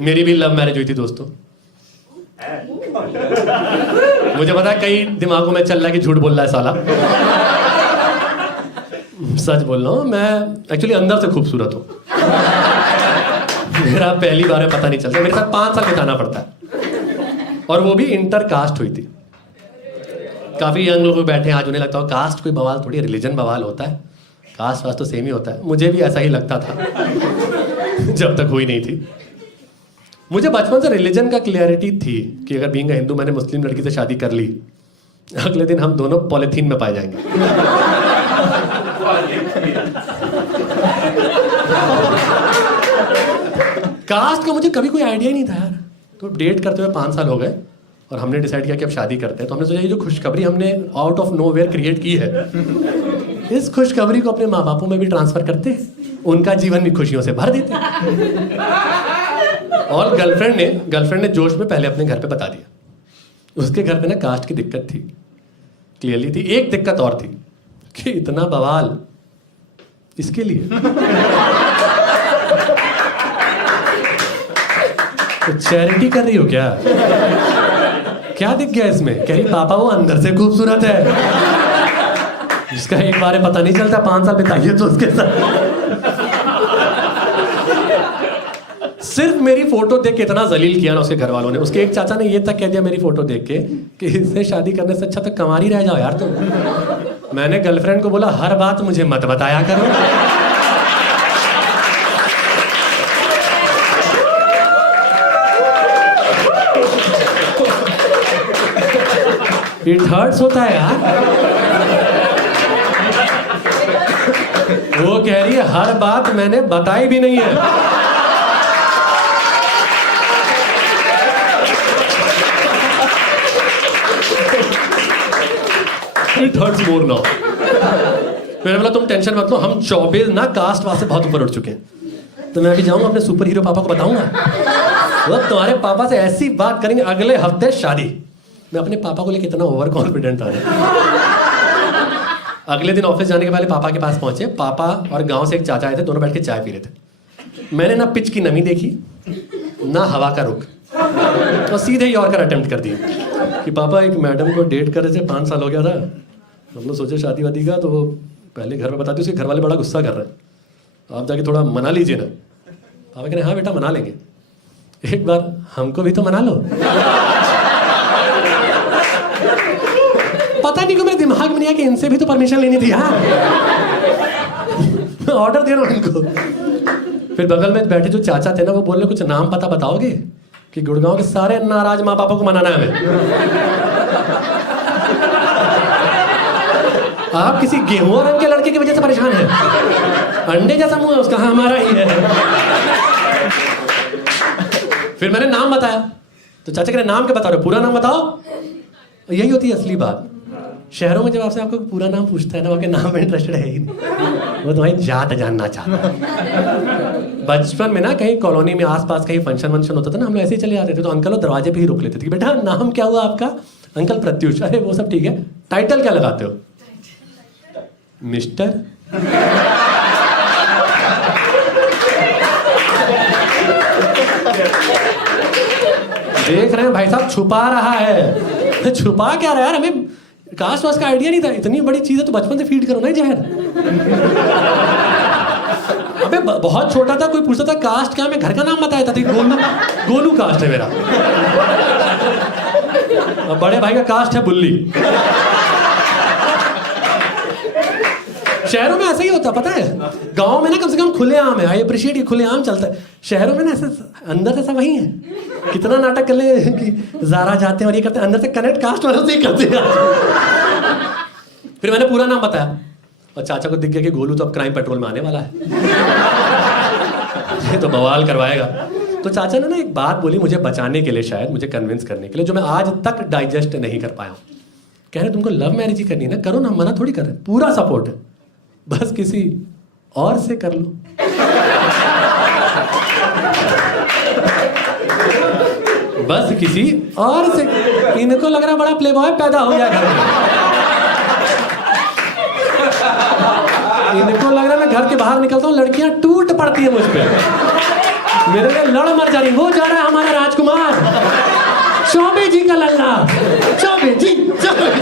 मेरी भी love marriage हुई थी दोस्तों। मुझे पता है कई दिमागों में चल रहा है कि झूठ बोल रहा है साला। सच बोल रहा हूँ, मैं एक्चुअली अंदर से खूबसूरत हूँ। मेरा पहली बार है, पता नहीं चलता। मेरे साथ 5 साल बिताना पड़ता है, और वो भी इंटर कास्ट हुई थी। काफी यंग लोग बैठे हैं, आज उन्हें लगता है कास्ट कोई बवाल थोड़ी, रिलीजन बवाल होता है, कास्ट वास्ट तो सेम ही होता है। मुझे भी ऐसा ही लगता था जब तक हुई नहीं थी। मुझे बचपन से रिलीजन का क्लियरिटी थी कि अगर बीइंग हिंदू मैंने मुस्लिम लड़की से शादी कर ली, अगले दिन हम दोनों पॉलिथीन में पाए जाएंगे। कास्ट का मुझे कभी कोई आइडिया ही नहीं था यार। तो डेट करते हुए 5 साल हो गए और हमने डिसाइड किया कि अब शादी करते हैं। तो हमने सोचा ये जो खुशखबरी हमने आउट ऑफ नोवेयर क्रिएट की है, इस खुशखबरी को अपने माँ बापों में भी ट्रांसफर करते, उनका जीवन भी खुशियों से भर देते। और गर्लफ्रेंड ने जोश में पहले अपने घर पे बता दिया। उसके घर पे ना कास्ट की दिक्कत थी, क्लियरली थी। एक दिक्कत और थी कि इतना बवाल इसके लिए। तो चैरिटी कर रही हो क्या? क्या दिख गया इसमें? कह रही पापा वो अंदर से खूबसूरत है, जिसका एक बार पता नहीं चलता। 5 साल बिताइए तो उसके साथ। सिर्फ मेरी फोटो देख के इतना जलील किया ना उसके घर वालों ने। उसके एक चाचा ने ये तक कह दिया मेरी फोटो देख के कि इससे शादी करने से अच्छा तो कंवारी रह जाओ यार तुम। मैंने गर्लफ्रेंड को बोला हर बात मुझे मत बताया करो। इट हर्ट्स होता है यार। वो कह रही है हर बात मैंने बताई भी नहीं है। It hurts more now. मैंने बोला तुम टेंशन मत लो, हम 24 ना कास्ट वहां से बहुत ऊपर उठ चुके हैं। तो मैं अभी जाऊंगा अपने सुपर हीरो पापा को बताऊंगा, वो तुम्हारे पापा से ऐसी बात करेंगे, अगले हफ्ते शादी। मैं अपने पापा को लेकर इतना ओवर कॉन्फिडेंट था। अगले दिन ऑफिस जाने के पहले पापा के पास पहुंचे। पापा और गांव से एक चाचा आए थे, दोनों बैठ के चाय पी रहे थे। मैंने ना पिच की नमी देखी ना हवा का रुख, तो सीधे यॉर्कर अटेम्प्ट कर दिया कि पापा एक मैडम को डेट कर रहे थे, 5 साल हो गया था, हम लोग सोचे शादी वादी का, तो वो पहले घर में बताती, उसके घर वाले बड़ा गुस्सा कर रहे हैं, आप जाके थोड़ा मना लीजिए ना। पापा कह रहे हाँ बेटा मना लेंगे, एक बार हमको भी तो मना लो। पता नहीं क्यों मेरे दिमाग में नहीं आया कि इनसे भी तो परमिशन लेनी थी यार। ऑर्डर दे रहा हूं इनको। फिर बगल में बैठे जो चाचा थे ना, वो बोल रहे कुछ नाम पता बताओगे कि गुड़गांव के सारे नाराज माँ बापों को मनाना है हमें। आप किसी गेहूं रंग के लड़के की वजह से परेशान हैं? अंडे जैसा मुंह है उसका, हाँ हमारा ही है। फिर मैंने नाम बताया तो चाचा कह रहे नाम क्या बता रहे हो, पूरा नाम बताओ। यही होती है असली बात। शहरों में जब आपसे आपको पूरा नाम पूछता है ना, आपके नाम में इंटरेस्टेड है ही नहीं, वो तुम्हारी जात जानना चाहता है। बचपन में ना कहीं कॉलोनी में आसपास कहीं फंक्शन वंक्शन होता था ना, हम लोग ऐसे ही चले जाते थे, तो अंकल वो दरवाजे पे ही रोक लेते थे, बेटा नाम क्या हुआ आपका? अंकल प्रत्युष। अरे वो सब ठीक है, टाइटल क्या लगाते हो? मिस्टर। देख रहे हैं भाई साहब छुपा रहा है। छुपा क्या रहा है यार, हमें कास्ट वास्ट का आइडिया नहीं था। इतनी बड़ी चीज है तो बचपन से फीड करो ना जहर। अबे बहुत छोटा था, कोई पूछता था कास्ट क्या, मैं घर का नाम बताया था, गोलू, गोलू कास्ट है मेरा। अब बड़े भाई का कास्ट है बुल्ली। शहरों में ऐसा ही होता पता है। गांव में ना कम से कम खुलेआम है, आई अप्रिशिएट, खुलेआम चलता है। शहरों में ना ऐसे अंदर से सब वही है। कितना नाटक कर ले कि ज़ारा जाते हैं और ये करते हैं, अंदर से कनेक्ट कास्ट वालों से ही करते हैं। फिर मैंने पूरा नाम बताया और चाचा को दिख गया कि गोलू तो अब क्राइम पेट्रोल में आने वाला है, ये तो बवाल करवाएगा। तो चाचा ने ना एक बात बोली मुझे बचाने के लिए, शायद मुझे कन्विंस करने के लिए, जो मैं आज तक डाइजेस्ट नहीं कर पाया हूँ। कह रहे तुमको लव मैरिज ही करनी है ना, करो ना, मना थोड़ी कर रहे, पूरा सपोर्ट है, बस किसी और से कर लो। बस किसी और से। इनको लग रहा बड़ा प्लेबॉय पैदा हो गया घर में। इनको लग रहा मैं घर के बाहर निकलता हूँ लड़कियां टूट पड़ती है मुझ पे। मेरे लिए लड़ मर जा रही, वो जा रहा है हमारा राजकुमार, चौबे जी का लल्ला, चौबे जी, चौबे जी।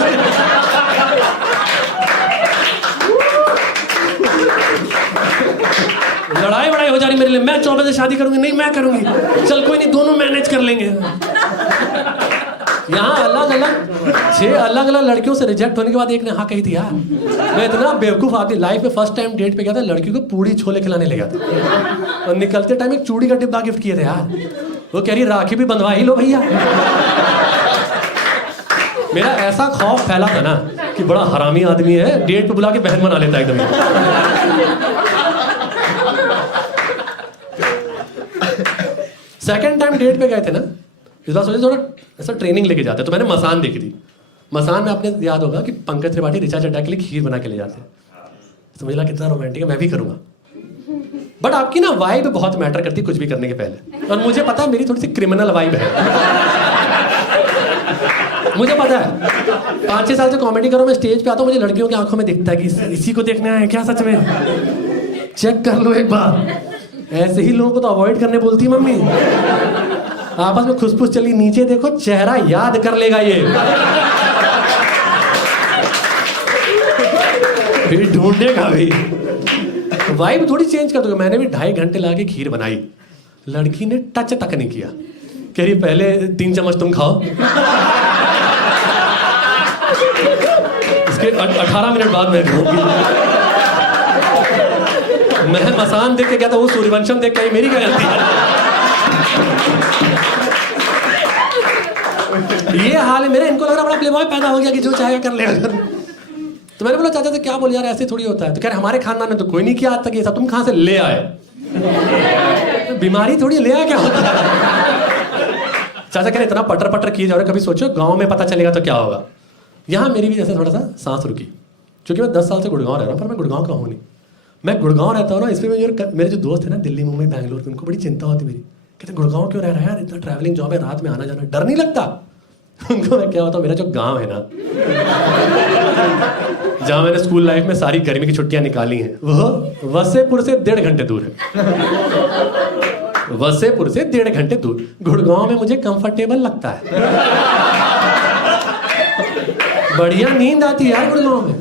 लड़ाई वड़ाई हो जा रही मेरे लिए, मैं चौबे से शादी करूंगी, नहीं मैं करूंगी, चल कोई नहीं दोनों मैनेज कर लेंगे। यहाँ अलग अलग लड़कियों से रिजेक्ट होने के बाद एक ने हाँ कही थी यार। मैं इतना बेवकूफ आदमी, लाइफ में फर्स्ट टाइम डेट पे गया था, लड़की को पूड़ी छोले खिलाने ले गया था और निकलते टाइम एक चूड़ी का डिब्बा गिफ्ट किए थे यार। वो कह रही राखी भी बंधवा ही लो भैया। मेरा ऐसा खौफ फैला था ना कि बड़ा हरामी आदमी है, डेट पे बुला के बहन बना लेता है एकदम। सेकेंड टाइम डेट पे गए थे ना, इस बार सोचे थोड़ा ऐसा ट्रेनिंग लेके जाते, तो मैंने मसान देखी थी। मसान में आपने याद होगा कि पंकज त्रिपाठी ऋचा चड्ढा के लिए खीर बना के ले जाते हैं। समझ ला कितना रोमांटिक है, मैं भी करूंगा। बट आपकी ना वाइब बहुत मैटर करती है कुछ भी करने के पहले, और मुझे पता है मेरी थोड़ी सी क्रिमिनल वाइब है। मुझे पता है 5-6 साल से कॉमेडी करो, मैं स्टेज पे आता हूँ, मुझे लड़कियों की आंखों में दिखता है कि इसी को देखने आए क्या सच में, चेक कर लो एक बार। ऐसे ही लोगों को तो अवॉइड करने बोलती मम्मी। आपस में खुसफुस चली, नीचे देखो चेहरा याद कर लेगा ये, फिर ढूंढेगा भाई। वाइब थोड़ी चेंज कर दोगे। मैंने भी 2.5 घंटे लाके खीर बनाई, लड़की ने टच तक नहीं किया, कह रही पहले 3 चम्मच तुम खाओ, इसके 18 मिनट बाद मैं खाऊंगी। मैं मसान देख के गया था, वो सूर्यवंशम देख के, मेरी क्या गलती है। ये हाल है मेरा, इनको लग रहा बड़ा प्लेबॉय पैदा हो गया कि जो चाहेगा कर लेगा। तो मैंने बोला चाचा से क्या बोल यार, ऐसे थोड़ी होता है। तो कह रहे हमारे खानदान में तो कोई नहीं किया आज तक ये सब, तुम कहाँ से ले आए, बीमारी थोड़ी ले आया क्या होता है। चाचा कह रहे इतना पटर पटर किए जा रहे, कभी सोचो गांव में पता चलेगा तो क्या होगा। यहाँ मेरी भी जैसे थोड़ा सा सांस रुकी, क्योंकि मैं 10 साल से गुड़गांव रह रहा हूँ, पर मैं गुड़गांव का हूँ नहीं। मैं गुड़गांव रहता हूँ ना, इसमें मेरे जो दोस्त है ना दिल्ली मुंबई बैंगलोर, उनको बड़ी चिंता होती मेरी, कहते गुड़गांव क्यों रह रहा है यार, इतना ट्रैवलिंग जॉब है, रात में आना जाना, डर नहीं लगता। उनको मैं क्या होता, मेरा जो गांव है ना, जहाँ मैंने स्कूल लाइफ में सारी गर्मी की छुट्टियां निकाली हैं, वो वसेपुर से 1.5 घंटे दूर है। वसेपुर से 1.5 घंटे दूर। गुड़गांव में मुझे कंफर्टेबल लगता है, बढ़िया नींद आती है यार गुड़गांव में।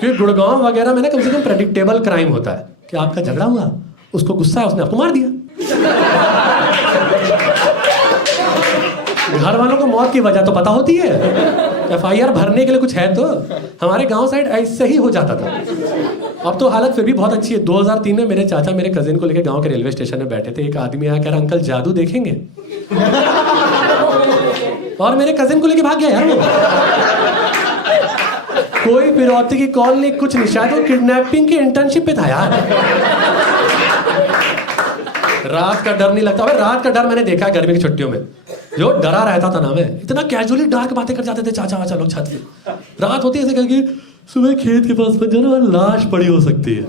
क्योंकि गुड़गांव वगैरह में ना कम से कम प्रेडिक्टेबल क्राइम होता है कि आपका झगड़ा हुआ, उसको गुस्सा है, उसने आपको मार दिया। घर वालों को मौत की वजह तो पता होती है, FIR भरने के लिए कुछ है तो। हमारे गांव साइड ऐसे ही हो जाता था। अब तो हालत फिर भी बहुत अच्छी है। 2003 में मेरे चाचा मेरे कजिन को लेकर गांव के रेलवे स्टेशन में बैठे थे, एक आदमी आया कह रहा अंकल जादू देखेंगे, और मेरे कजिन को लेके भाग गया यार वो। कोई फिरौती की कॉल नहीं, कुछ नहीं, शायद वो किडनैपिंग की इंटर्नशिप पे था यार। रात का डर नहीं लगता। अबे रात का डर मैंने देखा है गर्मी की छुट्टियों में, जो डरा रहता था ना मैं, इतना कैजुअली डार्क बातें कर जाते थे चाचा वाचा लोग छत पे। रात होती है ऐसे करके, सुबह खेत के पास में जाना, लाश पड़ी हो सकती है,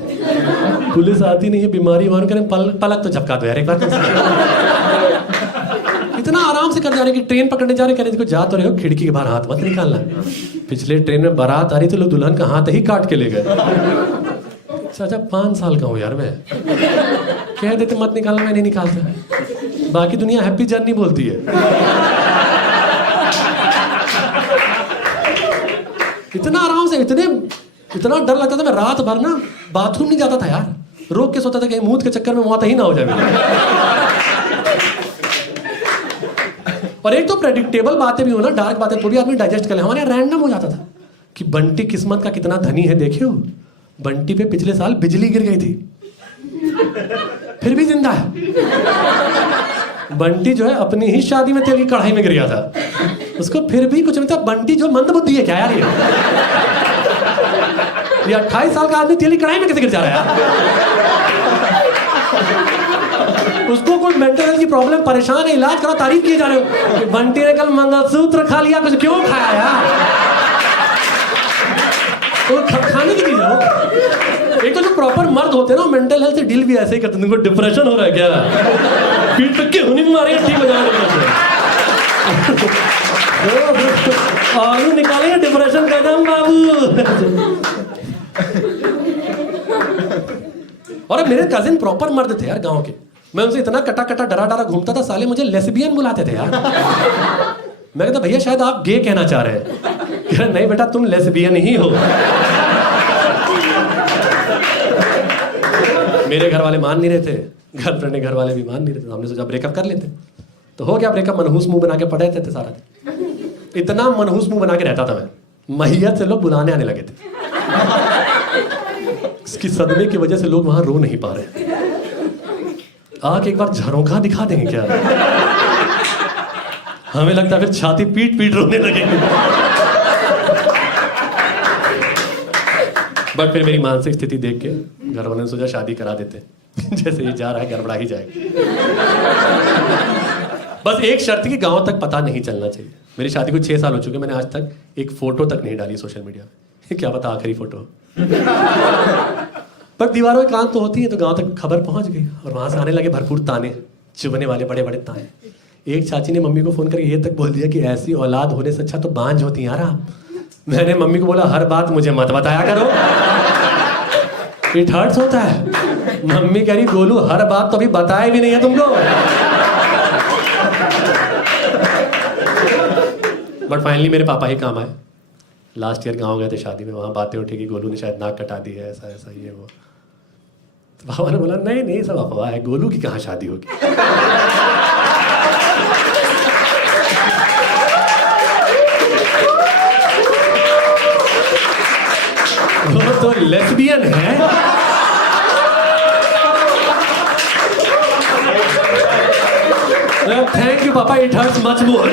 पुलिस आती नहीं है, बीमारी मान कर पलक तो झपका दो यार एक बार। इतना आराम से कर जा रहे कि ट्रेन पकड़ने जा रहे, कह रहे देखो जा तो रहे हो, खिड़की के बाहर हाथ मत निकालना। पिछले ट्रेन में बारात आ रही थी, लोग दुल्हन का हाथ ही काट के ले गए। चाचा 5 साल का हूँ यार मैं, कह देते मत निकालना, मैं नहीं निकालता। बाकी दुनिया हैप्पी जर्नी बोलती है। इतना आराम से, इतना डर लगता था, मैं रात भर ना बाथरूम नहीं जाता था यार, रोक के सोता था कहीं मूत के चक्कर में मौत ही ना हो जाए मेरी। और एक तो प्रेडिक्टेबल बातें भी हो ना, डार्क बातें थोड़ी आदमी डाइजेस्ट कर ले। हमारे यहाँ रैंडम हो जाता था कि बंटी किस्मत का कितना धनी है, देखे हो बंटी पे पिछले साल बिजली गिर गई थी, फिर भी जिंदा है। बंटी जो है अपनी ही शादी में तेल की कढ़ाई में गिर गया था, उसको फिर भी कुछ नहीं था। बंटी जो मंदबुद्धि है क्या यार, ये 28 साल का आदमी तेल की कढ़ाई में कैसे गिर जा रहा है यार? उसको कोई मेंटल हेल्थ की प्रॉब्लम, परेशान है, इलाज करो, तारीफ किए जा रहे हो। बंटी ने कल मंगलसूत्र खा लिया, कुछ क्यों खाया यार? तो खाने की चीज है। एक तो जो प्रॉपर मर्द होते हैं ना, मेंटल हेल्थ से डील भी ऐसे ही करते हैं। तुमको डिप्रेशन हो रहा है क्या? पीठ तक के होनी मारेगा, ठीक हो जाएगा। आलू निकालेंगे, डिप्रेशन का दम बाबू। और मेरे कजिन प्रॉपर मर्द थे यार गांव के, मैं उनसे इतना कटा कटा डरा डरा घूमता था, साले मुझे लेस्बियन बुलाते थे यार। मैं कहता भैया शायद आप गे कहना चाह रहे हैं। कह रहे नहीं बेटा तुम लेस्बियन ही हो। मेरे घर वाले मान नहीं रहे थे, गर्लफ्रेंड के घर वाले भी मान नहीं रहे थे। हमने सोचा ब्रेकअप कर लेते, तो हो गया ब्रेकअप। मनहूस मुंह बना के पड़े रहते थे सारा दिन, इतना मनहूस मुंह बना के रहता था मैं, मैयत से लोग बुलाने आने लगे थे। इसकी सदमे की वजह से लोग वहां रो नहीं पा रहे। आके एक बार झरोखा दिखा देंगे क्या? हमें लगता है फिर छाती पीट पीट रोने लगेंगे। बट फिर मेरी मानसिक स्थिति देख के घर वालों ने सोचा शादी करा देते। जैसे ये जा रहा है गड़बड़ा ही जाएगा। बस एक शर्त की, गांव तक पता नहीं चलना चाहिए। मेरी शादी को 6 साल हो चुके, मैंने आज तक एक फोटो तक नहीं डाली सोशल मीडिया में। क्या पता आखिरी फोटो। पर दीवारों की कान तो होती है, तो गांव तक खबर पहुंच गई और वहां से आने लगे भरपूर ताने, चुभने वाले बड़े बड़े ताने। एक चाची ने मम्मी को फोन करके ये तक बोल दिया कि ऐसी औलाद होने से अच्छा तो बांझ होती यार आप। मैंने मम्मी को बोला हर बात मुझे मत बताया करो, इट हर्ट्स होता है। मम्मी कह रही गोलू हर बात तो अभी बताया भी नहीं है तुमको। बट फाइनली मेरे पापा ही काम आए। लास्ट ईयर गांव गए थे शादी में, वहां बातें उठी कि गोलू ने शायद नाक कटा दी है, ऐसा ऐसा ये वो। तो पापा ने बोला नहीं नहीं सब अफवाह है, गोलू की कहाँ शादी होगी। वो तो लेस्बियन है। थैंक यू पापा, इट हर्ट्स मच मोर।